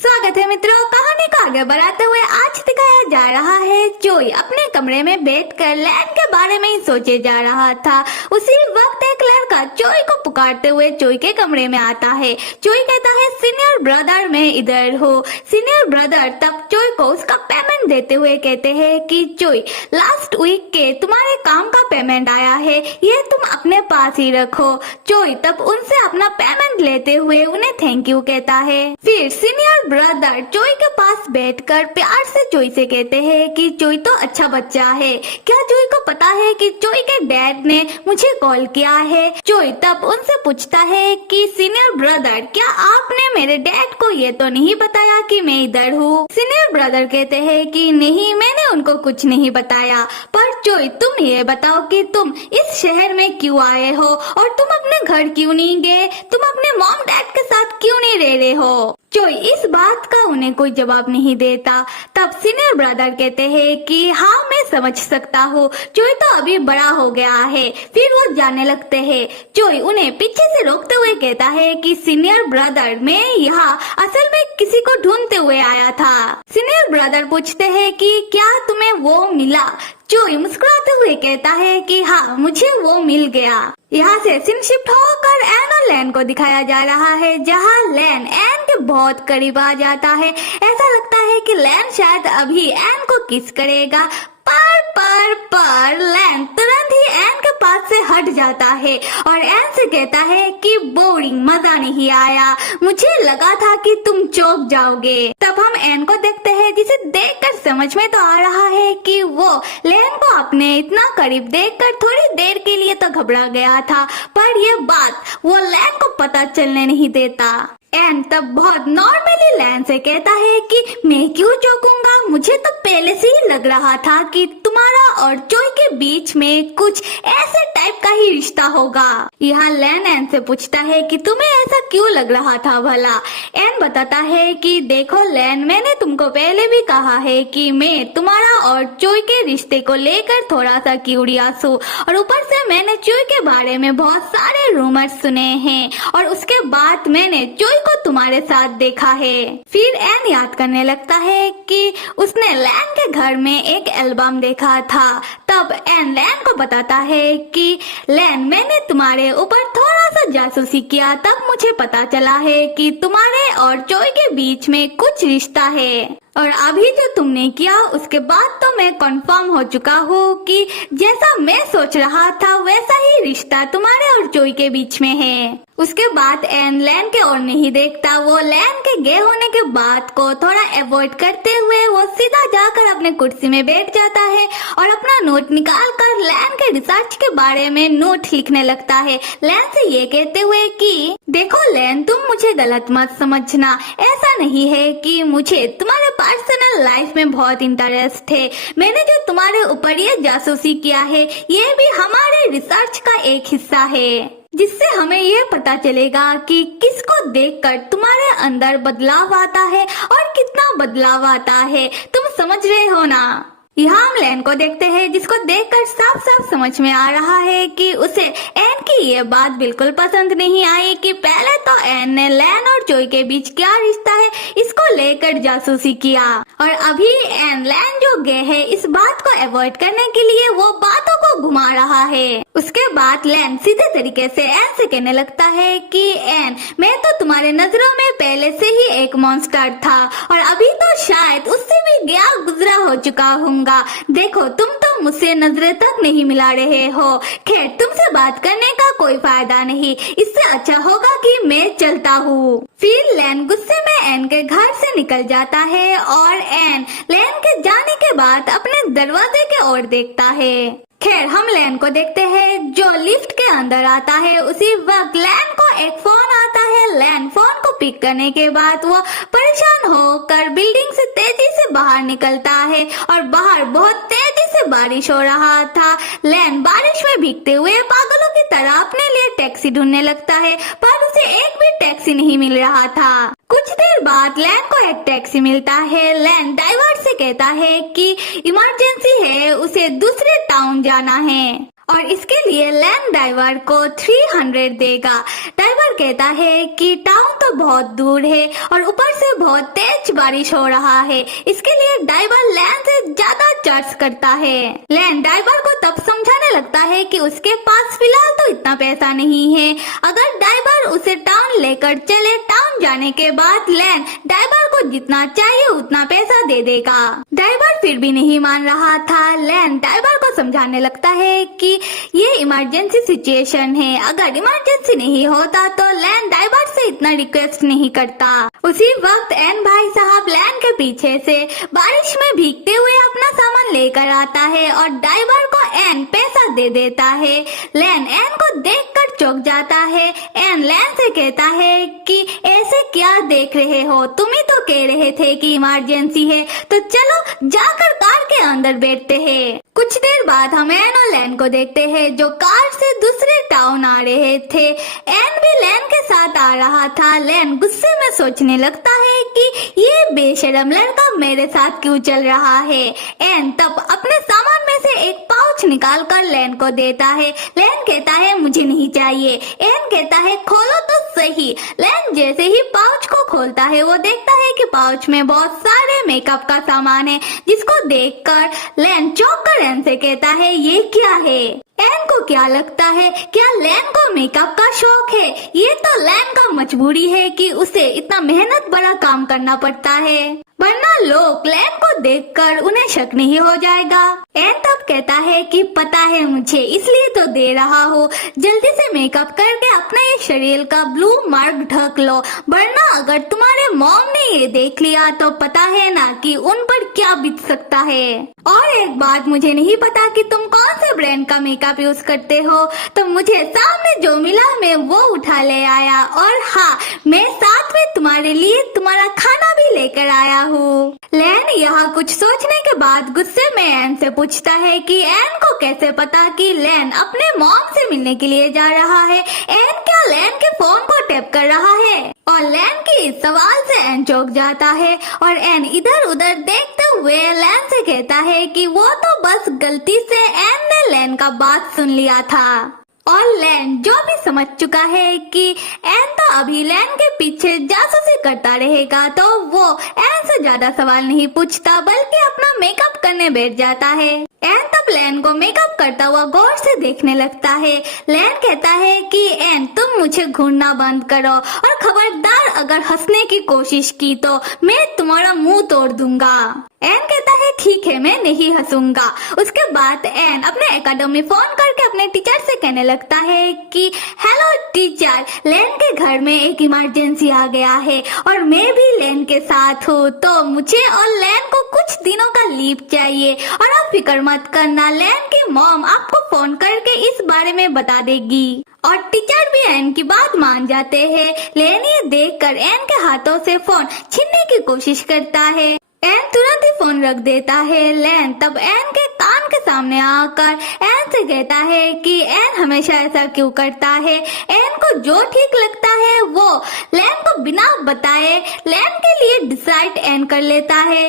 स्वागत है मित्रों। कहानी को आगे बढ़ाते हुए आज दिखाया जा रहा है जोई अपने कमरे में बैठकर लैन के बारे में ही सोचे जा रहा था। उसी वक्त एक लड़का जोई को पुकारते हुए जोई के कमरे में आता है। जोई कहता है, सीनियर ब्रदर मैं इधर हूँ। सीनियर ब्रदर तब जोई को उसका पेमेंट देते हुए कहते हैं कि जोई, लास्ट वीक के तुम्हारे काम का पेमेंट आया है, ये तुम अपने पास ही रखो। जोई तब उनसे अपना पेमेंट लेते हुए उन्हें थैंक यू कहता है। फिर सीनियर ब्रदर जोई के पास बैठकर प्यार से जोई से कहते हैं कि जोई तो अच्छा बच्चा है। क्या जोई को पता है कि जोई के डैड ने मुझे कॉल किया है? जोई तब उनसे पूछता है कि सीनियर ब्रदर, क्या आपने मेरे डैड को ये तो नहीं बताया कि मैं इधर हूँ? सीनियर ब्रदर कहते हैं कि नहीं, मैंने उनको कुछ नहीं बताया। पर जोई, तुम ये बताओ कि तुम इस शहर में क्यों आए हो और तुम अपने घर क्यों नहीं गए? तुम अपने मॉम डैड के साथ क्यों नहीं रह रहे हो? जोई इस बात का उन्हें कोई जवाब नहीं देता। तब सीनियर ब्रदर कहते हैं कि हाँ, मैं समझ सकता हूँ, जोई तो अभी बड़ा हो गया है। फिर वो जाने लगते हैं। जोई उन्हें पीछे से रोकते हुए कहता है कि सीनियर ब्रदर, मैं यहाँ असल में किसी को ढूंढते हुए आया था। सीनियर ब्रदर पूछते हैं कि क्या तुम्हें वो मिला? जोई मुस्कुराते हुए कहता है कि हाँ, मुझे वो मिल गया। यहाँ से सीन शिफ्ट होकर एन और लैन को दिखाया जा रहा है, जहाँ लैन एन के बहुत करीब आ जाता है। ऐसा लगता है कि लैन शायद अभी एन को किस करेगा, पर लैन तुरंत ही एन के पास से हट जाता है और एन से कहता है कि बोरिंग, मजा नहीं आया, मुझे लगा था कि तुम चौंक जाओगे। तब हम एन को देखते हैं, जिसे देखकर समझ में तो आ रहा है कि वो लैन को अपने इतना करीब देखकर थोड़ी देर के लिए तो घबरा गया था, पर ये बात वो लैन को पता चलने नहीं देता। एन तब बहुत नॉर्मली लैन से कहता है कि मैं क्यों चौंकूंगा, मुझे तो पहले से ही लग रहा था कि तुम्हारा और जोई के बीच में कुछ ऐसे टाइप का ही रिश्ता होगा। यहाँ लैन एन से पूछता है कि तुम्हें ऐसा क्यों लग रहा था भला? एन बताता है कि देखो लैन, मैंने तुमको पहले भी कहा है कि मैं तुम्हारा और जोई के रिश्ते को लेकर थोड़ा सा क्यूरियस हूँ, और ऊपर से मैंने जोई के बारे में बहुत सारे रूमर्स सुने हैं और उसके बाद मैंने जोई को तुम्हारे साथ देखा है। फिर एन याद करने लगता है कि उसने लैन के घर में एक एल्बम देखा था। तब एन लैन को बताता है कि लैन, मैंने तुम्हारे ऊपर थोड़ा सा जासूसी किया, तब मुझे पता चला है कि तुम्हारे और जोई के बीच में कुछ रिश्ता है, और अभी जो तुमने किया उसके बाद तो मैं कंफर्म हो चुका हूँ कि जैसा मैं सोच रहा था वैसा ही रिश्ता तुम्हारे और जोई के बीच में है। उसके बाद एन लैन के ओर नहीं देखता। वो लैन के गे होने के बात को थोड़ा अवॉइड करते हुए वो सीधा जाकर अपने कुर्सी में बैठ जाता है और अपना नोट निकाल कर लैन के रिसर्च के बारे में नोट लिखने लगता है, लैन से ये कहते हुए कि देखो लैन, तुम मुझे गलत मत समझना, ऐसा नहीं है कि मुझे तुम्हारे पर्सनल लाइफ में बहुत इंटरेस्ट है। मैंने जो तुम्हारे ऊपर ये जासूसी किया है, ये भी हमारे रिसर्च का एक हिस्सा है, जिससे हमें ये पता चलेगा कि किसको देखकर तुम्हारे अंदर बदलाव आता है और कितना बदलाव आता है। तुम समझ रहे हो ना? यहाँ हम लैन को देखते हैं, जिसको देखकर साफ साफ समझ में आ रहा है कि उसे एन की ये बात बिल्कुल पसंद नहीं आई कि पहले तो एन ने लैन और जोई के बीच क्या रिश्ता है इसको लेकर जासूसी किया, और अभी एन लैन जो गे है इस बात को अवॉइड करने के लिए वो बातों को घुमा रहा है। उसके बाद लैन सीधे तरीके से एन से कहने लगता है कि एन, मैं तो तुम्हारे नजरों में पहले से ही एक मॉन्स्टर था और अभी तो शायद उससे भी गया गुजरा हो चुका हूँ। देखो, तुम तो मुझसे नजरें तक नहीं मिला रहे हो। खैर, तुमसे बात करने का कोई फायदा नहीं, इससे अच्छा होगा कि मैं चलता हूँ। फिर लैन गुस्से में एन के घर से निकल जाता है और एन लैन के जाने के बाद अपने दरवाजे के ओर देखता है। खैर, हम लैन को देखते हैं जो लिफ्ट के अंदर आता है। उसी वक्त लैन को एक फोन आता है। लैन फोन को पिक करने के बाद वो परेशान होकर बिल्डिंग से तेजी से बाहर निकलता है और बाहर बहुत तेजी से बारिश हो रहा था। लैन बारिश में भीगते हुए पागलों की तरह अपने लिए टैक्सी ढूंढने लगता है, पर उसे एक भी टैक्सी नहीं मिल रहा था। कुछ देर बाद लैन को एक टैक्सी मिलता है। लैन ड्राइवर से कहता है कि इमरजेंसी है, उसे दूसरे टाउन जाना है। और इसके लिए लैन ड्राइवर को 300 देगा। ड्राइवर कहता है कि टाउन तो बहुत दूर है और ऊपर से बहुत तेज बारिश हो रहा है, इसके लिए ड्राइवर लैन से ज्यादा चार्ज करता है। लैन ड्राइवर को तब समझाने लगता है कि उसके पास फिलहाल तो इतना पैसा नहीं है, अगर ड्राइवर उसे टाउन लेकर चले, टाउन जाने के बाद लैन ड्राइवर को जितना चाहिए उतना पैसा दे देगा। ड्राइवर फिर भी नहीं मान रहा था। लैन ड्राइवर को समझाने लगता है कि ये इमरजेंसी सिचुएशन है, अगर इमरजेंसी नहीं होता तो लैन ड्राइवर से इतना रिक्वेस्ट नहीं करता। उसी वक्त एन भाई साहब लैन के पीछे से बारिश में भीगते हुए अपना सामान लेकर आता है और ड्राइवर को एन पैसा दे देता है। लैन एन को देखकर चौंक जाता है। एन लैन से कहता है कि ऐसे क्या देख रहे हो, तुम ही तो कह रहे थे कि इमरजेंसी है, तो चलो जाकर कार के अंदर बैठते हैं। कुछ देर बाद हम एन और लैन को देखते हैं जो कार से दूसरे टाउन आ रहे थे। एन भी लैन के साथ आ रहा था। लैन गुस्से में सोचने लगता है कि ये बेशरम लड़का मेरे साथ क्यों चल रहा है। एन तब अपने सामान में से एक पाउच निकाल कर लैन को देता है। लैन कहता है मुझे नहीं चाहिए। एन कहता है खोलो तो सही। लैन जैसे ही पाउच को खोलता है वो देखता है कि पाउच में बहुत सारे मेकअप का सामान है, जिसको देखकर लैन चौंक कर एन से कहता है ये क्या है। एन को क्या लगता है, क्या लैन को मेकअप का शौक है? ये तो लैन का मजबूरी है कि उसे इतना मेहनत बड़ा काम करना पड़ता है, वरना लोग लैन को देखकर उन्हें शक नहीं हो जाएगा। एन तब कहता है कि पता है मुझे, इसलिए तो दे रहा हूँ, जल्दी से मेकअप करके अपने ये शरीर का ब्लू मार्क ढक लो, वरना अगर तुम्हारे मॉम ने ये देख लिया तो पता है ना कि उन पर क्या बीत सकता है। और एक बात, मुझे नहीं पता कि तुम कौन से ब्रांड का मेकअप यूज करते हो, तो मुझे सामने जो मिला मैं वो उठा ले आया, और हाँ, मैं साथ में तुम्हारे लिए तुम्हारा खाना भी लेकर आया हूँ। लैन यहाँ कुछ सोचने के बाद गुस्से में एन से पूछता है कि एन को कैसे पता कि लैन अपने मॉम से मिलने के लिए जा रहा है। एन क्या लैन के फोन को टैप कर रहा है? और लैन के इस सवाल से एन चौंक जाता है और एन इधर उधर देखते हुए लैन से कहता है कि वो तो बस गलती से एन ने लैन का बात सुन लिया था। और लैन जो भी समझ चुका है कि एन तो अभी लैन के पीछे जासूसी करता रहेगा, तो वो एन से ज्यादा सवाल नहीं पूछता बल्कि अपना मेकअप करने बैठ जाता है। एन तब लैन को मेकअप करता हुआ गौर से देखने लगता है। लैन कहता है कि एन तुम मुझे घूरना बंद करो और खबरदार अगर हंसने की कोशिश की तो मैं तुम्हारा मुंह तोड़ दूंगा। एन कहता है ठीक है, मैं नहीं हंसूंगा। उसके बाद एन अपने एकेडमी फोन करके अपने टीचर से कहने लगता है कि हेलो टीचर, लैन के घर में एक इमरजेंसी आ गया है और मैं भी लैन के साथ हूँ, तो मुझे और लैन को कुछ दिनों का लीव चाहिए और आप फिक्र मत करना, लैन की मॉम आपको फोन करके इस बारे में बता देगी। और टीचर भी एन की बात मान जाते हैं। लैन ये देखकर एन के हाथों से फोन छीनने की कोशिश करता है। एन तुरंत ही फोन रख देता है। लैन तब एन के कान के सामने आकर एन से कहता है कि एन हमेशा ऐसा क्यों करता है। एन को जो ठीक लगता है वो लैन को बिना बताए लैन के लिए डिसाइड एन कर लेता है।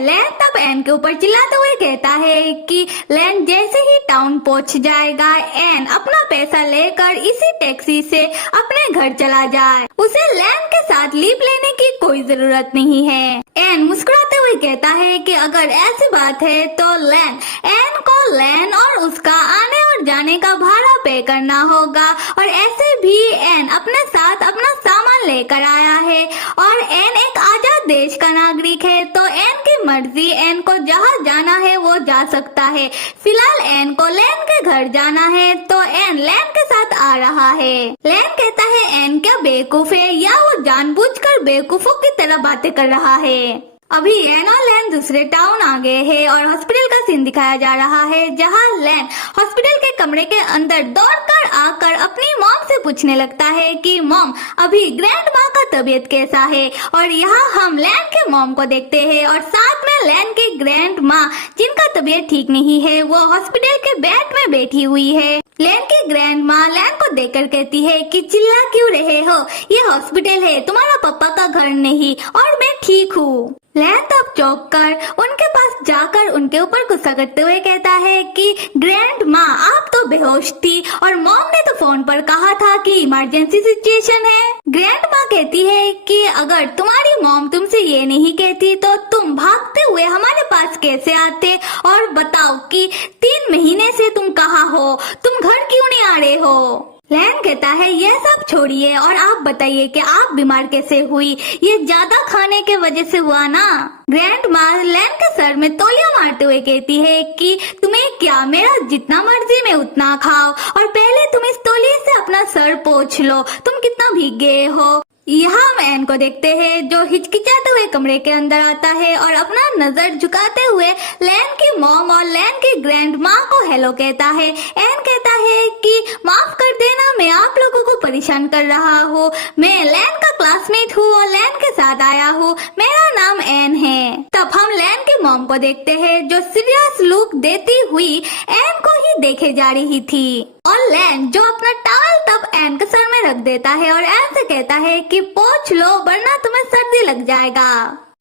लैन तब एन के ऊपर चिल्लाते हुए कहता है कि लैन जैसे ही टाउन पहुंच जाएगा, एन अपना पैसा लेकर इसी टैक्सी से अपने घर चला जाए, उसे लैन के साथ लीव लेने की कोई जरूरत नहीं है। एन मुस्कुराते हुए कहता है कि अगर ऐसी बात है तो लैन एन को लैन और उसका आने और जाने का भाड़ा पे करना होगा, और ऐसे भी एन अपने साथ अपना सामान लेकर आया है और एन एक आजाद देश का नागरिक है, तो एन की मर्जी, एन को जहाँ जाना है वो जा सकता है। फिलहाल एन को लैन के घर जाना है तो एन लैन के साथ आ रहा है। लैन कहता है एन क्या बेवकूफ है या वो जानबूझकर बेवकूफों की तरह बातें कर रहा है। अभी एन और लैन दूसरे टाउन आ गए हैं और हॉस्पिटल का सीन दिखाया जा रहा है, जहां लैन हॉस्पिटल के कमरे के अंदर दौड़कर आकर अपनी मॉम से पूछने लगता है कि मॉम अभी ग्रैंड माँ का तबीयत कैसा है। और यहाँ हम लैन के मॉम को देखते हैं और साथ में लैन की ग्रैंड माँ जिनका तबीयत ठीक नहीं है, वो हॉस्पिटल के बेड में बैठी हुई है। लैन की ग्रैंड माँ लैन को देखकर कहती है कि चिल्ला क्यों रहे हो, ये हॉस्पिटल है, तुम्हारा पापा का घर नहीं, और मैं ठीक हूँ। लैन तब चौंक कर उनके पास जाकर उनके ऊपर गुस्सा करते हुए कहता है कि ग्रैंड माँ आप तो बेहोश थी और मॉम ने तो फोन पर कहा था कि इमरजेंसी सिचुएशन है। ग्रैंड माँ कहती है कि अगर तुम्हारी मॉम तुमसे ये नहीं कहती तो तुम भागते हुए हमारे पास कैसे आते, और बताओ कि 3 महीने से तुम कहाँ हो, तुम घर क्यों नहीं आ रहे हो। लैन कहता है यह सब छोड़िए और आप बताइए कि आप बीमार कैसे हुई, ये ज्यादा खाने के वजह से हुआ ना। ग्रैंड माँ लैन के सर में तौलिया मारते हुए कहती है कि तुम्हें क्या, मेरा जितना मर्जी मैं उतना खाओ, और पहले तुम इस तौलिए से अपना सर पोंछ लो, तुम कितना भीग गए हो। यहाँ हम एन को देखते हैं जो हिचकिचाते हुए कमरे के अंदर आता है और अपना नजर झुकाते हुए लैन की मॉम और लैन की ग्रैंड माँ को हेलो कहता है। एन कहता है कि माफ कर देना, मैं आप लोगों को परेशान कर रहा हूँ, मैं लैन का क्लासमेट हूँ और लैन के साथ आया हूँ, मेरा नाम एन है। तब हम लैन की मॉम को देखते हैं जो सीरियस लुक देती हुई एन को ही देखे जा रही थी, और लैन जो अपना टॉवल तब एन के सर में रख देता है और एन से कहता है कि पोंछ लो वरना तुम्हें सर्दी लग जाएगा।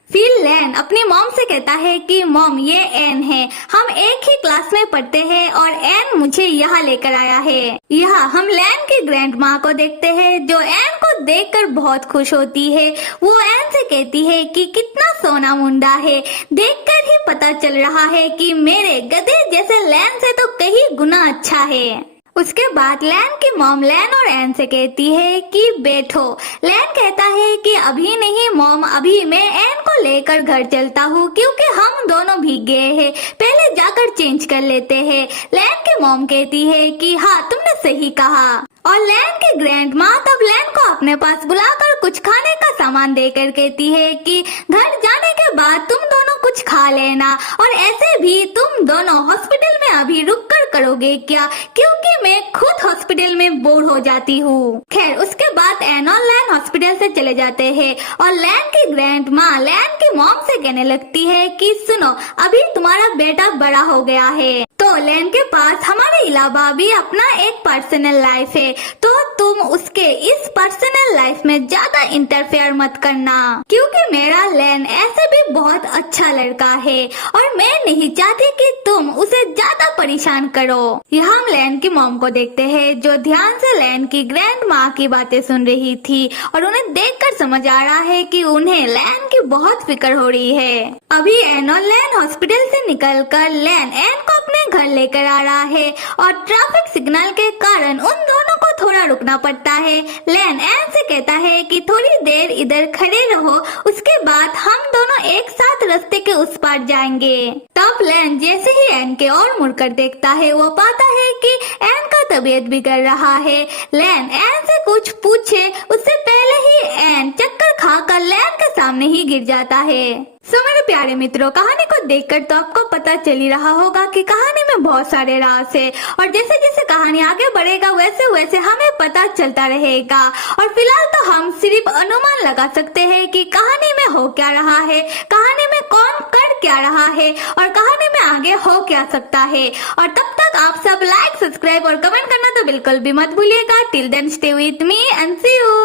फिर लैन अपनी मॉम से कहता है कि मॉम ये एन है, हम एक ही क्लास में पढ़ते हैं और एन मुझे यहाँ लेकर आया है। यहाँ हम लैन की ग्रैंड माँ को देखते हैं जो एन को देखकर बहुत खुश होती है। वो एन से कहती है कि कितना सोना मुंडा है, देखकर ही पता चल रहा है कि मेरे गधे जैसे लैन से तो कहीं गुना अच्छा है। उसके बाद लैन की मॉम लैन और एन से कहती है कि बैठो। लैन कहता है कि अभी नहीं मॉम, अभी मैं एन को लेकर घर चलता हूँ क्योंकि हम दोनों भीग गए हैं, पहले जाकर चेंज कर लेते हैं। लैन की मॉम कहती है कि हाँ तुमने सही कहा, और लैन की ग्रैंड माँ तब लैन को अपने पास बुलाकर कुछ खाने का सामान देकर कहती है कि घर जाने के बाद तुम दोनों कुछ खा लेना, और ऐसे भी तुम दोनों हॉस्पिटल में अभी रुक कर करोगे क्या, क्योंकि मैं खुद हॉस्पिटल में बोर हो जाती हूँ। खैर उसके बाद एन और लैन हॉस्पिटल से चले जाते हैं और लैन की ग्रैंड माँ लैन की मॉम से कहने लगती है कि सुनो अभी तुम्हारा बेटा बड़ा हो गया है तो लैन के पास हमारे अलावा भी अपना एक पर्सनल लाइफ है, तो तुम उसके इस पर्सनल लाइफ में ज्यादा इंटरफेयर मत करना, क्योंकि मेरा लैन ऐसे भी बहुत अच्छा लड़का है और मैं नहीं चाहती कि तुम उसे ज्यादा परेशान करो। यहाँ हम लैन की मॉम को देखते हैं जो ध्यान से लैन की ग्रैंड माँ की बातें सुन रही थी और उन्हें देखकर समझ आ रहा है कि उन्हें लैन की बहुत फिक्र हो रही है। अभी एन और लैन हॉस्पिटल से निकलकर लैन एन को अपने घर लेकर आ रहा है और ट्रैफिक सिग्नल के कारण उन दोनों को थोड़ा रुकना पड़ता है। लैन एन से कहता है कि थोड़ी देर इधर खड़े रहो, उसके बाद हम दोनों एक साथ रास्ते के उस पार जाएंगे। तब लैन जैसे ही एन के और मुड़कर देखता है वो पाता है कि एन का तबीयत बिगड़ रहा है। लैन एन से कुछ पूछे उससे पहले ही एन चक्कर खाकर लैन के सामने ही गिर जाता है। सो मेरे प्यारे मित्रों, कहानी को देखकर तो आपको पता चल ही रहा होगा कि कहानी में बहुत सारे राज है और जैसे जैसे कहानी आगे बढ़ेगा वैसे वैसे हमें पता चलता रहेगा। और फिलहाल तो हम सिर्फ अनुमान लगा सकते हैं कि कहानी में हो क्या रहा है, कहानी में कौन कर क्या रहा है और कहानी में आगे हो क्या सकता है। और तब तक आप सब लाइक, सब्सक्राइब और कमेंट करना तो बिल्कुल भी मत भूलिएगा। Till then stay with me and see you.